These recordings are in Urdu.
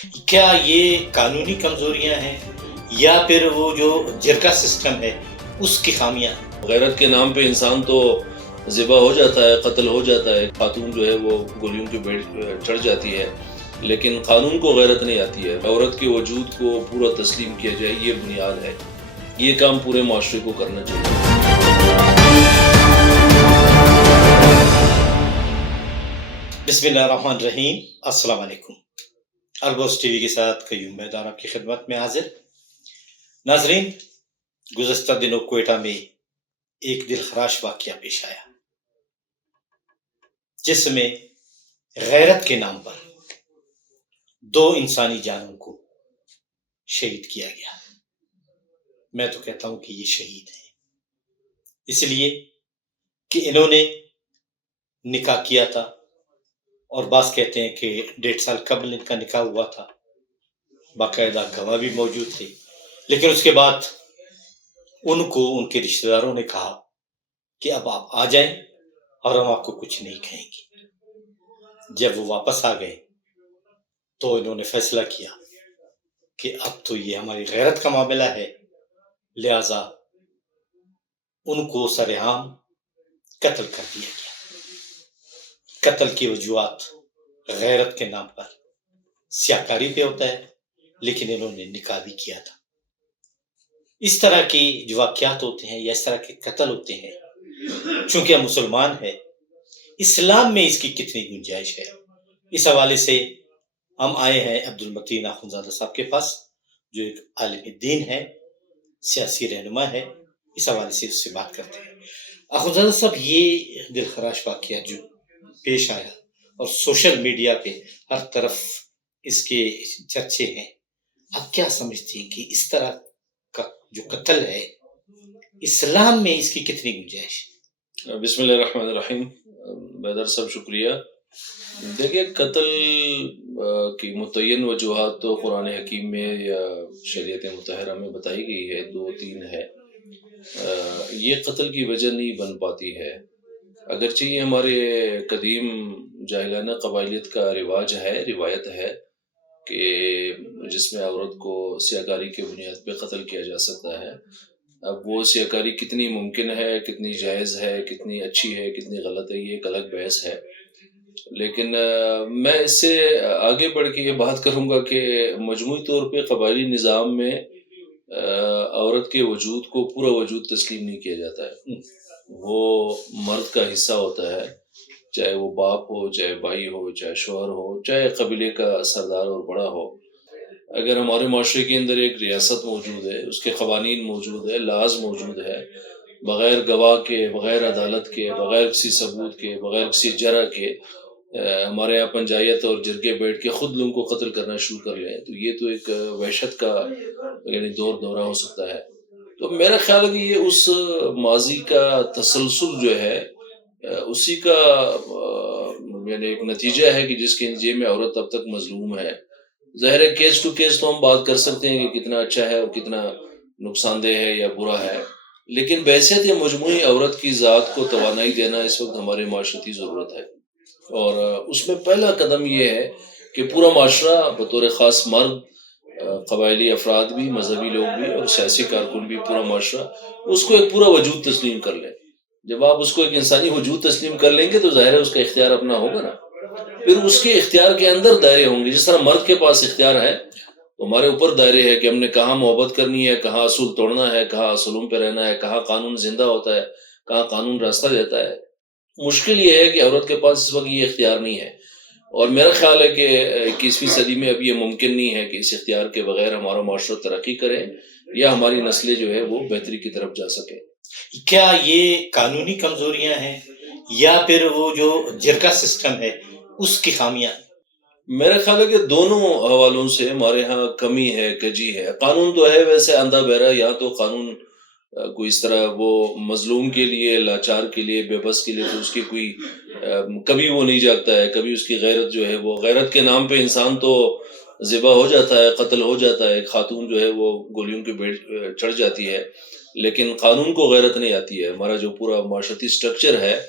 کیا یہ قانونی کمزوریاں ہیں یا پھر وہ جو جرگہ سسٹم ہے اس کی خامیاں؟ غیرت کے نام پہ انسان تو ذبح ہو جاتا ہے، قتل ہو جاتا ہے، خاتون جو ہے وہ گولیوں کی بھیٹ چڑھ جاتی ہے، لیکن قانون کو غیرت نہیں آتی ہے۔ عورت کے وجود کو پورا تسلیم کیا جائے، یہ بنیاد ہے۔ یہ کام پورے معاشرے کو کرنا چاہیے۔ بسم اللہ الرحمن الرحیم۔ السلام علیکم۔ البوس ٹی وی کے ساتھ قیوم میدان آپ کی خدمت میں حاضر۔ ناظرین، گزشتہ دنوں کوئٹہ میں ایک دل خراش واقعہ پیش آیا جس میں غیرت کے نام پر دو انسانی جانوں کو شہید کیا گیا۔ میں تو کہتا ہوں کہ یہ شہید ہیں اس لیے کہ انہوں نے نکاح کیا تھا، اور بعض کہتے ہیں کہ 1.5 سال قبل ان کا نکاح ہوا تھا، باقاعدہ گواہ بھی موجود تھے، لیکن اس کے بعد ان کو ان کے رشتہ داروں نے کہا کہ اب آپ آ جائیں اور ہم آپ کو کچھ نہیں کہیں گے۔ جب وہ واپس آ گئے تو انہوں نے فیصلہ کیا کہ اب تو یہ ہماری غیرت کا معاملہ ہے، لہذا ان کو سرعام قتل کر دیا گیا۔ قتل کی وجوہات غیرت کے نام پر سیاکاری پہ ہوتا ہے، لیکن انہوں نے نکاح بھی کیا تھا۔ اس طرح کی جو واقعات ہوتے ہیں یا اس طرح کے قتل ہوتے ہیں، چونکہ ہم مسلمان ہیں، اسلام میں اس کی کتنی گنجائش ہے، اس حوالے سے ہم آئے ہیں عبدالمتین اخونزادہ صاحب کے پاس، جو ایک عالم دین ہے، سیاسی رہنما ہے۔ اس حوالے سے اس سے بات کرتے ہیں۔ اخونزادہ صاحب، یہ دل خراش واقعہ جو پیش آیا اور سوشل میڈیا پہ ہر طرف اس کے چرچے ہیں، آپ کیا سمجھتے ہیں کہ اس طرح کا جو قتل ہے اسلام میں اس کی کتنی گنجائش؟ بسم اللہ الرحمن الرحیم۔ بیدر صاحب شکریہ۔ دیکھیں، قتل کی متعین وجوہات تو قرآن حکیم میں یا شریعت مطہرہ میں بتائی گئی ہے، 2-3 ہے۔ یہ قتل کی وجہ نہیں بن پاتی ہے، اگرچہ یہ ہمارے قدیم جاہلانہ قبائلیت کا رواج ہے، روایت ہے کہ جس میں عورت کو سیاکاری کی بنیاد پہ قتل کیا جا سکتا ہے۔ اب وہ سیاکاری کتنی ممکن ہے، کتنی جائز ہے، کتنی اچھی ہے، کتنی غلط ہے، یہ ایک الگ بحث ہے۔ لیکن میں اس سے آگے بڑھ کے یہ بات کروں گا کہ مجموعی طور پہ قبائلی نظام میں عورت کے وجود کو پورا وجود تسلیم نہیں کیا جاتا ہے۔ وہ مرد کا حصہ ہوتا ہے، چاہے وہ باپ ہو، چاہے بھائی ہو، چاہے شوہر ہو، چاہے قبیلے کا سردار اور بڑا ہو۔ اگر ہمارے معاشرے کے اندر ایک ریاست موجود ہے، اس کے قوانین موجود ہے، لاز موجود ہے، بغیر گواہ کے، بغیر عدالت کے، بغیر کسی ثبوت کے، بغیر کسی جرح کے ہمارے یہاں پنچایت اور جرگے بیٹھ کے خود لوگوں کو قتل کرنا شروع کر لیں، تو یہ تو ایک وحشت کا یعنی دورہ ہو سکتا ہے۔ تو میرا خیال ہے کہ یہ اس ماضی کا تسلسل جو ہے اسی کا یعنی ایک نتیجہ ہے کہ جس کے نتیجے میں عورت اب تک مظلوم ہے۔ ظاہر ہے کیس ٹو کیس تو ہم بات کر سکتے ہیں کہ کتنا اچھا ہے اور کتنا نقصان دہ ہے یا برا ہے، لیکن بحیثیت مجموعی عورت کی ذات کو توانائی دینا اس وقت ہمارے معاشرتی ضرورت ہے، اور اس میں پہلا قدم یہ ہے کہ پورا معاشرہ بطور خاص مرد، قبائلی افراد بھی، مذہبی لوگ بھی اور سیاسی کارکن بھی، پورا معاشرہ اس کو ایک پورا وجود تسلیم کر لیں۔ جب آپ اس کو ایک انسانی وجود تسلیم کر لیں گے تو ظاہر ہے اس کا اختیار اپنا ہوگا نا، پھر اس کے اختیار کے اندر دائرے ہوں گے۔ جس طرح مرد کے پاس اختیار ہے، ہمارے اوپر دائرے ہے کہ ہم نے کہاں محبت کرنی ہے، کہاں اصول توڑنا ہے، کہاں اصولوں پہ رہنا ہے، کہاں قانون زندہ ہوتا ہے، کہاں قانون راستہ دیتا ہے۔ مشکل یہ ہے کہ عورت کے پاس اس وقت یہ اختیار نہیں ہے، اور میرا خیال ہے کہ 21ویں صدی میں اب یہ ممکن نہیں ہے کہ اس اختیار کے بغیر ہمارا معاشرہ ترقی کرے یا ہماری نسلیں جو ہے وہ بہتری کی طرف جا سکے۔ کیا یہ قانونی کمزوریاں ہیں یا پھر وہ جو جرگہ سسٹم ہے اس کی خامیاں؟ میرا خیال ہے کہ دونوں حوالوں سے ہمارے ہاں کمی ہے، کجی ہے۔ قانون تو ہے ویسے اندھا بہرا، یا تو قانون کوئی اس طرح وہ مظلوم کے لیے، لاچار کے لیے، بے بس کے لیے تو اس کی کوئی کبھی وہ نہیں جاگتا ہے، کبھی اس کی غیرت جو ہے وہ غیرت کے نام پہ انسان تو ذبح ہو جاتا ہے، قتل ہو جاتا ہے، خاتون جو ہے وہ گولیوں کی بھیٹ چڑھ جاتی ہے، لیکن قانون کو غیرت نہیں آتی ہے۔ ہمارا جو پورا معاشرتی سٹرکچر ہے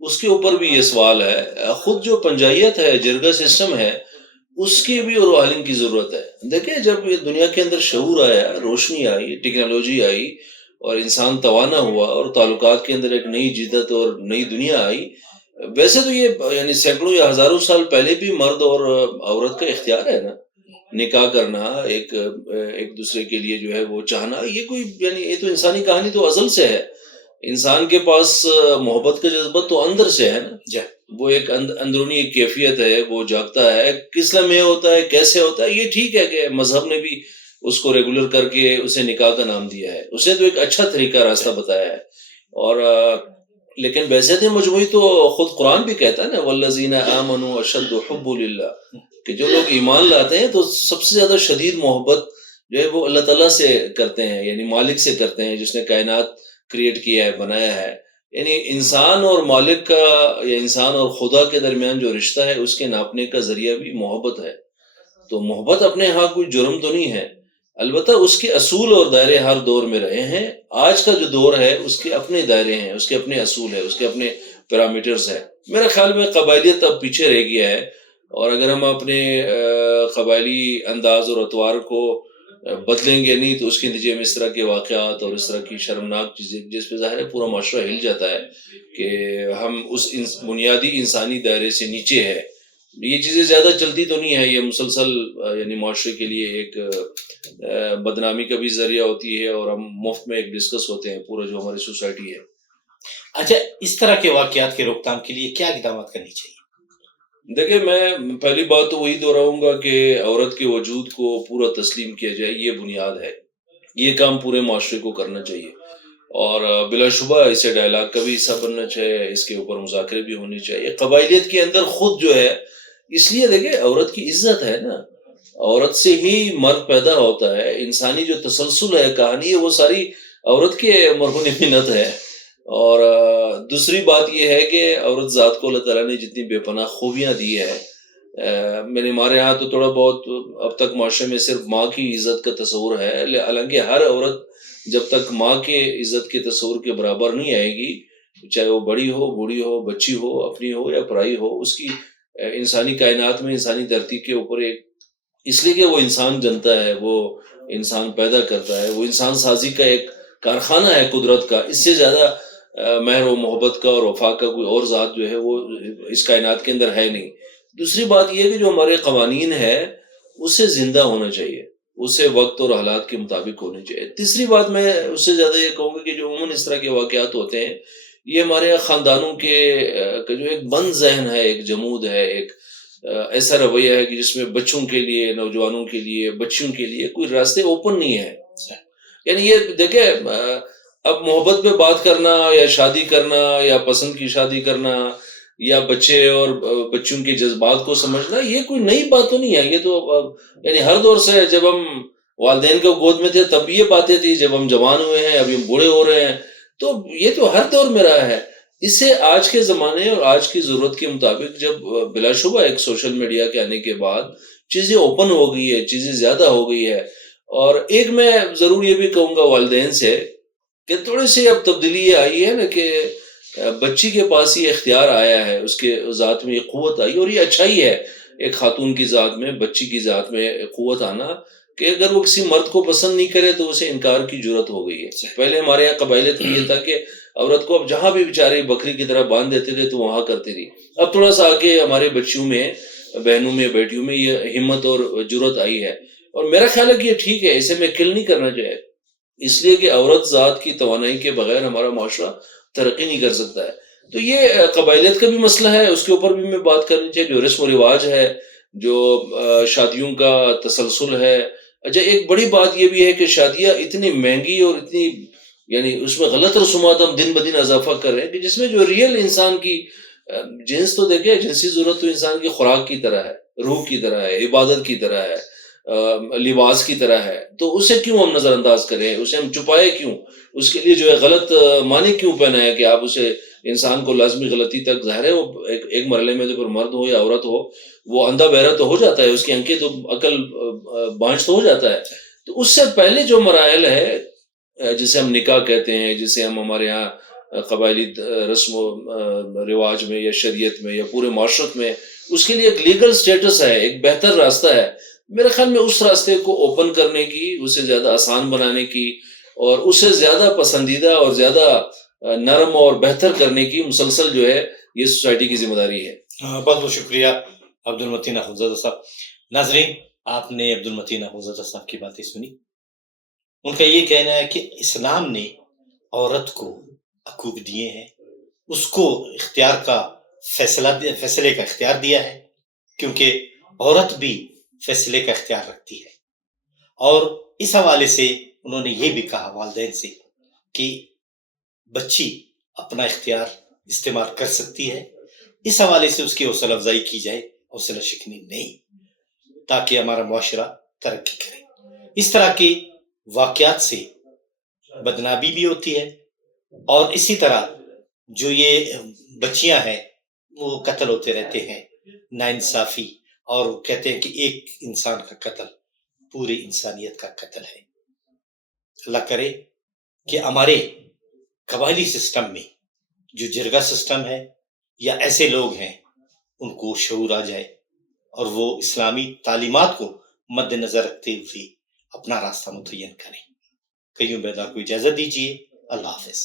اس کے اوپر بھی یہ سوال ہے۔ خود جو پنچایت ہے، جرگہ سسٹم ہے، اس کی بھی روح علم کی ضرورت ہے. دیکھیں جب یہ دنیا کے اندر شعور آیا، روشنی آئی، ٹیکنالوجی آئی اور انسان توانا ہوا اور تعلقات کے اندر ایک نئی جدت اور نئی دنیا آئی، ویسے تو یہ یعنی سینکڑوں یا ہزاروں سال پہلے بھی مرد اور عورت کا اختیار ہے نا، نکاح کرنا، ایک دوسرے کے لیے جو ہے وہ چاہنا، یہ کوئی یعنی یہ تو انسانی کہانی تو ازل سے ہے. انسان کے پاس محبت کا جذبہ تو اندر سے ہے نا، وہ ایک اندرونی ایک کیفیت ہے، وہ جاگتا ہے. کس لمحے ہوتا ہے، کیسے ہوتا ہے، یہ ٹھیک ہے کہ مذہب نے بھی اس کو ریگولر کر کے اسے نکاح کا نام دیا ہے، اس نے تو ایک اچھا طریقہ راستہ بتایا ہے. اور لیکن ویسے مجموعی تو خود قرآن بھی کہتا ہے نا، والذین آمنوا اشد حب للہ، کہ جو لوگ ایمان لاتے ہیں تو سب سے زیادہ شدید محبت جو ہے وہ اللہ تعالیٰ سے کرتے ہیں، یعنی مالک سے کرتے ہیں جس نے کائنات کریٹ کیا ہے، بنایا ہے. یعنی انسان اور مالک کا یا انسان اور خدا کے درمیان جو رشتہ ہے اس کے ناپنے کا ذریعہ بھی محبت ہے. تو محبت اپنے ہاں کوئی جرم تو نہیں ہے، البتہ اس کے اصول اور دائرے ہر دور میں رہے ہیں. آج کا جو دور ہے اس کے اپنے دائرے ہیں، اس کے اپنے اصول ہیں، اس کے اپنے پیرامیٹرز ہیں. میرے خیال میں قبائلیت اب پیچھے رہ گیا ہے، اور اگر ہم اپنے قبائلی انداز اور اطوار کو بدلیں گے نہیں تو اس کے نتیجے میں اس طرح کے واقعات اور اس طرح کی شرمناک چیزیں جس پہ ظاہر ہے پورا معاشرہ ہل جاتا ہے کہ ہم اس بنیادی انسانی دائرے سے نیچے ہے. یہ چیزیں زیادہ چلتی تو نہیں ہے، یہ مسلسل یعنی معاشرے کے لیے ایک بدنامی کا بھی ذریعہ ہوتی ہے، اور ہم مفت میں ایک ڈسکس ہوتے ہیں پورا جو ہماری سوسائٹی ہے. اچھا، اس طرح کے واقعات کی روک تھام کے لیے کیا اقدامات کرنی چاہیے؟ دیکھیں میں پہلی بات تو وہی دہراؤں گا کہ عورت کے وجود کو پورا تسلیم کیا جائے، یہ بنیاد ہے. یہ کام پورے معاشرے کو کرنا چاہیے، اور بلا شبہ اسے ڈائلاگ کا بھی حصہ بننا چاہیے، اس کے اوپر مذاکرے بھی ہونے چاہیے. قبائلیت کے اندر خود جو ہے، اس لیے دیکھیں عورت کی عزت ہے نا، عورت سے ہی مرد پیدا ہوتا ہے. انسانی جو تسلسل ہے، کہانی ہے، وہ ساری عورت کے مرہون منت ہے. اور دوسری بات یہ ہے کہ عورت ذات کو اللہ تعالیٰ نے جتنی بے پناہ خوبیاں دی ہے، ہمارے ہاں تو تھوڑا بہت اب تک معاشرے میں صرف ماں کی عزت کا تصور ہے، حالانکہ ہر عورت جب تک ماں کے عزت کے تصور کے برابر نہیں آئے گی، چاہے وہ بڑی ہو، بوڑھی ہو، بچی ہو، اپنی ہو یا پرائی ہو، اس کی انسانی کائنات میں، انسانی دھرتی کے اوپر ایک، اس لیے کہ وہ انسان جنتا ہے، وہ انسان پیدا کرتا ہے، وہ انسان سازی کا ایک کارخانہ ہے قدرت کا. اس سے زیادہ مہر و محبت کا اور وفا کا کوئی اور ذات جو ہے وہ اس کائنات کے اندر ہے نہیں. دوسری بات یہ ہے کہ جو ہمارے قوانین ہے اسے زندہ ہونا چاہیے، اسے وقت اور حالات کے مطابق ہونے چاہیے. تیسری بات میں اس سے زیادہ یہ کہوں گا کہ جو عموماً اس طرح کے واقعات ہوتے ہیں، یہ ہمارے خاندانوں کے جو ایک بند ذہن ہے، ایک جمود ہے، ایک ایسا رویہ ہے کہ جس میں بچوں کے لیے، نوجوانوں کے لیے، بچیوں کے لیے کوئی راستے اوپن نہیں ہے. یعنی یہ دیکھیں، اب محبت پہ بات کرنا یا شادی کرنا یا پسند کی شادی کرنا یا بچے اور بچوں کے جذبات کو سمجھنا، یہ کوئی نئی بات تو نہیں ہے. یہ تو یعنی ہر دور سے، جب ہم والدین کے گود میں تھے تب یہ باتیں تھی، جب ہم جوان ہوئے ہیں، ابھی ہم بوڑھے ہو رہے ہیں، تو یہ تو ہر دور میں رہا ہے. اسے آج کے زمانے اور آج کی ضرورت کے مطابق جب بلا شبہ ایک سوشل میڈیا کے آنے کے بعد چیزیں اوپن ہو گئی ہے، چیزیں زیادہ ہو گئی ہے. اور ایک میں ضرور یہ بھی کہوں گا والدین سے کہ تھوڑی سی اب تبدیلی یہ آئی ہے نا کہ بچی کے پاس یہ اختیار آیا ہے، اس کے ذات میں یہ قوت آئی، اور یہ اچھائی ہے ایک خاتون کی ذات میں، بچی کی ذات میں قوت آنا، کہ اگر وہ کسی مرد کو پسند نہیں کرے تو اسے انکار کی جرت ہو گئی ہے. پہلے ہمارے یہاں قبائلیت میں یہ تھا کہ عورت کو اب جہاں بھی بیچاری بکری کی طرح باندھ دیتے تھے تو وہاں کرتی رہی. اب تھوڑا سا آگے ہمارے بچیوں میں، بہنوں میں، بیٹیوں میں یہ ہمت اور جرت آئی ہے، اور میرا خیال ہے کہ یہ ٹھیک ہے، اسے میں کل نہیں کرنا چاہیے، اس لیے کہ عورت ذات کی توانائی کے بغیر ہمارا معاشرہ ترقی نہیں کر سکتا ہے. تو یہ قبائلیت کا بھی مسئلہ ہے، اس کے اوپر بھی میں بات کرنی چاہیے. جو رسم و رواج ہے، جو شادیوں کا تسلسل ہے. اچھا، ایک بڑی بات یہ بھی ہے کہ شادیاں اتنی مہنگی اور اتنی یعنی اس میں غلط رسومات ہم دن بدن اضافہ کر رہے ہیں کہ جس میں جو ریئل انسان کی جنس، تو دیکھیں جنسی ضرورت تو انسان کی خوراک کی طرح ہے، روح کی طرح ہے، عبادت کی طرح ہے، لباس کی طرح ہے. تو اسے کیوں ہم نظر انداز کریں، اسے ہم چھپائے کیوں، اس کے لیے جو ہے غلط معنی کیوں پہنائے کہ آپ اسے انسان کو لازمی غلطی تک، ظاہر ہے وہ ایک مرحلے میں تو مرد ہو یا عورت ہو وہ اندھا بہرا تو ہو جاتا ہے، اس کی آنکھیں تو عقل بانجھ تو ہو جاتا ہے. تو اس سے پہلے جو مراحل ہے جسے ہم نکاح کہتے ہیں، جسے ہم ہمارے ہاں قبائلی رسم و رواج میں یا شریعت میں یا پورے معاشرت میں اس کے لیے ایک لیگل سٹیٹس ہے، ایک بہتر راستہ ہے. میرے خیال میں اس راستے کو اوپن کرنے کی، اسے زیادہ آسان بنانے کی اور اسے زیادہ پسندیدہ اور زیادہ نرم اور بہتر کرنے کی مسلسل جو ہے یہ سوسائٹی کی ذمہ داری ہے. بہت بہت شکریہ عبد المتین اخونزادہ صاحب. ناظرین، آپ نے عبد المتین اخونزادہ صاحب کی باتیں سنی. ان کا یہ کہنا ہے کہ اسلام نے عورت کو حقوق دیے ہیں، اس کو اختیار کا فیصلے کا اختیار دیا ہے، کیونکہ عورت بھی فیصلے کا اختیار رکھتی ہے. اور اس حوالے سے انہوں نے یہ بھی کہا والدین سے کہ بچی اپنا اختیار استعمال کر سکتی ہے. اس حوالے سے اس کی حوصلہ افزائی کی جائے، حوصلہ شکنی نہیں، تاکہ ہمارا معاشرہ ترقی کرے. اس طرح کے واقعات سے بدنامی بھی ہوتی ہے، اور اسی طرح جو یہ بچیاں ہیں وہ قتل ہوتے رہتے ہیں، ناانصافی، اور کہتے ہیں کہ ایک انسان کا قتل پوری انسانیت کا قتل ہے. اللہ کرے کہ ہمارے قبائلی سسٹم میں جو جرگہ سسٹم ہے یا ایسے لوگ ہیں ان کو شعور آ جائے اور وہ اسلامی تعلیمات کو مد نظر رکھتے ہوئے اپنا راستہ متعین کریں. قیوم بیدار کو اجازت دیجیے. اللہ حافظ.